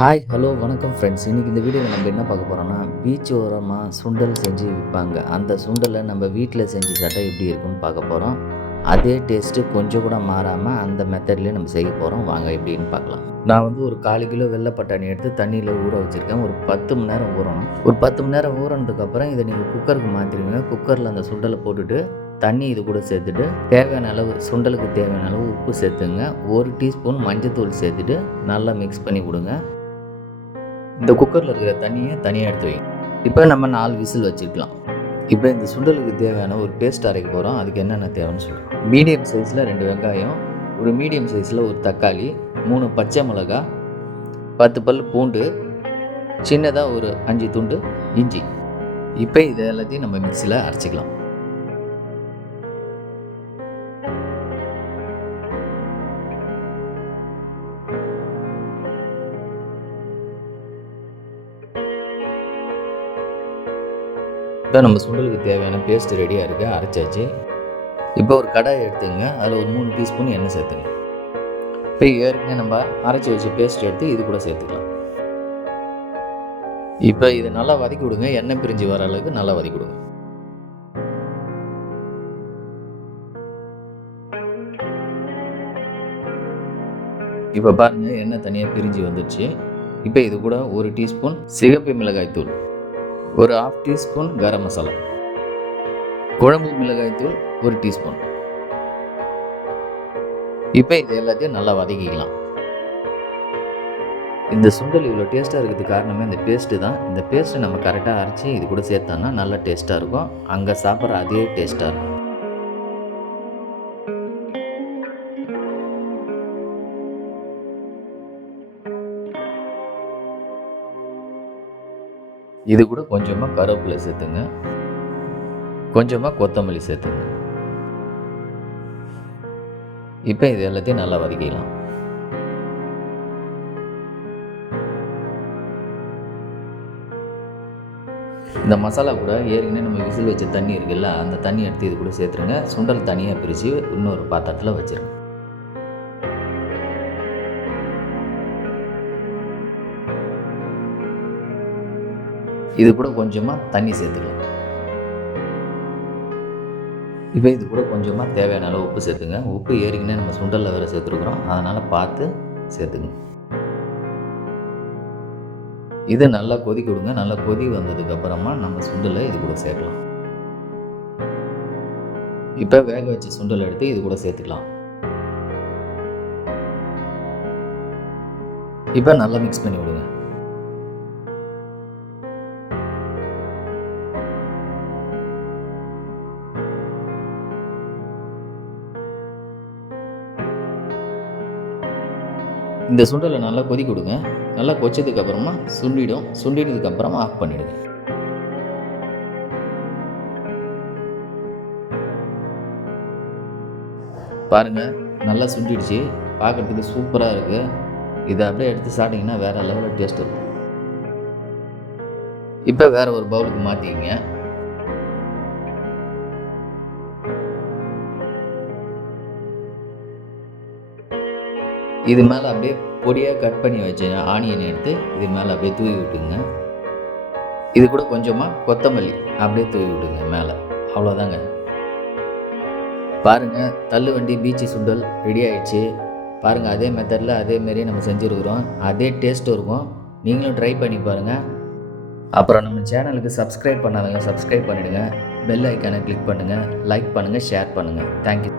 Hi hello வணக்கம் friends. இன்றைக்கி இந்த வீடியோவில் நம்ம என்ன பார்க்க போகிறோம்னா, பீச் ஓரமாக சுண்டல் செஞ்சு விற்பாங்க. அந்த சுண்டலை நம்ம வீட்டில் செஞ்சு சாப்பிட்டா எப்படி இருக்குன்னு பார்க்க போகிறோம். அதே டேஸ்ட்டு கொஞ்சம் கூட மாறாமல் அந்த மெத்தட்லேயே நம்ம செய்ய போகிறோம். வாங்க எப்படின்னு பார்க்கலாம். நான் ஒரு 1/4 கிலோ வெள்ளை பட்டாணி எடுத்து தண்ணியில் ஊற வச்சுருக்கேன். ஒரு 10 மணி நேரம் ஊறணும். ஒரு 10 மணி நேரம் ஊறினதுக்கப்புறம் இதை நீங்கள் குக்கருக்கு மாற்றிடுங்க. குக்கரில் அந்த சுண்டலை போட்டுட்டு தண்ணி இது கூட சேர்த்துட்டு தேவையான அளவு சுண்டலுக்கு தேவையான அளவு உப்பு சேர்த்துங்க. 1 டீஸ்பூன் மஞ்சத்தூள் சேர்த்துட்டு நல்லா மிக்ஸ் பண்ணி கொடுங்க. இந்த குக்கரில் இருக்கிற தண்ணியை தனியாக எடுத்து வைங்க. இப்போ நம்ம 4 விசில் வச்சுக்கலாம். இப்போ இந்த சுண்டலுக்கு தேவையான ஒரு பேஸ்ட் அரைக்க போகிறோம். அதுக்கு என்னென்ன தேவைன்னு சொல்கிறோம். மீடியம் சைஸில் 2 வெங்காயம், ஒரு மீடியம் சைஸில் ஒரு தக்காளி, 3 பச்சை மிளகா, 10 பல் பூண்டு, சின்னதாக ஒரு 5 துண்டு இஞ்சி. இப்போ இது எல்லாத்தையும் நம்ம மிக்சியில் அரைச்சிக்கலாம். இப்போ நம்ம சுண்டலுக்கு தேவையான பேஸ்ட் ரெடியாக இருக்குது, அரைச்சாச்சு. இப்போ ஒரு கடாயை எடுத்துங்க. அதில் ஒரு 3 டீஸ்பூன் எண்ணெய் சேர்த்துங்க. இப்போ ஏற்கனவே நம்ம அரைச்சி வச்சு பேஸ்ட் எடுத்து இது கூட சேர்த்துக்கலாம். இப்போ இதை நல்லா வதக்கி விடுங்க. எண்ணெய் பிரிஞ்சு வர அளவுக்கு நல்லா வதக்கி விடுங்க. இப்போ பாருங்கள், எண்ணெய் தனியாக பிரிஞ்சு வந்துடுச்சு. இப்போ இது கூட 1 டீஸ்பூன் சிகப்பு மிளகாய் தூள், ஒரு 1/2 டீஸ்பூன் கரம் மசாலா, குழம்பு மிளகாய் தூள் 1 டீஸ்பூன். இப்போ இது எல்லாத்தையும் நல்லா வதக்கிக்கலாம். இந்த சுண்டல் இவ்வளோ டேஸ்ட்டாக இருக்கிறதுக்கு காரணமே இந்த பேஸ்ட்டு தான். இந்த பேஸ்ட்டை நம்ம கரெக்டாக அரைச்சி இது கூட சேர்த்தோன்னா நல்லா டேஸ்ட்டாக இருக்கும். அங்கே சாப்பிட்ற அதே டேஸ்ட்டாக இருக்கும். இது கூட கொஞ்சமாக கருவேப்பிலை சேர்த்துங்க, கொஞ்சமாக கொத்தமல்லி சேர்த்துங்க. இப்போ இது எல்லாத்தையும் நல்லா வதக்கிக்கலாம். இந்த மசாலா கூட ஏற்கனவே நம்ம விசில் வச்ச தண்ணி இருக்குல்ல, அந்த தண்ணி எடுத்து இது கூட சேர்த்துருங்க. சுண்டல் தனியாக பிரித்து இன்னொரு பாத்திரத்தில் வச்சுருங்க. இது கூட கொஞ்சமாக தண்ணி சேர்த்துக்கலாம். இப்போ இது கூட கொஞ்சமாக தேவையான அளவு உப்பு சேர்த்துங்க. உப்பு ஏறிக்கினே நம்ம சுண்டலில் வேறு சேர்த்துருக்குறோம், அதனால் பார்த்து சேர்த்துங்க. இதை நல்லா கொதிக்க விடுங்க. நல்லா கொதி வந்ததுக்கப்புறமா நம்ம சுண்டலை இது கூட சேர்க்கலாம். இப்போ வேக வச்ச சுண்டலை எடுத்து இது கூட சேர்த்துக்கலாம். இப்போ நல்லா மிக்ஸ் பண்ணி விடுங்க. இந்த சுண்டலை நல்லா கொதிக்க விடுங்க. நல்லா கொச்சதுக்கப்புறமா சுண்டினதுக்கப்புறமா ஆஃப் பண்ணிவிடுங்க. பாருங்கள், நல்லா சுண்டிடுச்சு. பார்க்குறதுக்கு சூப்பராக இருக்குது. இதை அப்படியே எடுத்து சாப்பிட்டிங்கன்னா வேறு லெவலில் டேஸ்ட் இருக்கும். இப்போ வேறு ஒரு பவுலுக்கு மாற்றிக்கிங்க. இது மேலே அப்படியே பொடியாக கட் பண்ணி வச்ச ஆனியன் எடுத்து இது மேலே அப்படியே தூவி விட்டுங்க. இது கூட கொஞ்சமாக கொத்தமல்லி அப்படியே தூவி விடுங்க மேலே. அவ்வளோதாங்க. பாருங்கள், தள்ளுவண்டி பீச்சு சுண்டல் ரெடி ஆகிடுச்சு. பாருங்கள், அதே மெத்தடில் அதேமாரி நம்ம செஞ்சுருக்குறோம். அதே டேஸ்ட்டும் இருக்கும். நீங்களும் ட்ரை பண்ணி பாருங்கள். அப்புறம் நம்ம சேனலுக்கு சப்ஸ்கிரைப் பண்ணாதவங்க சப்ஸ்கிரைப் பண்ணிவிடுங்க. பெல் ஐக்கானை கிளிக் பண்ணுங்கள். லைக் பண்ணுங்கள், ஷேர் பண்ணுங்கள். தேங்க்யூ.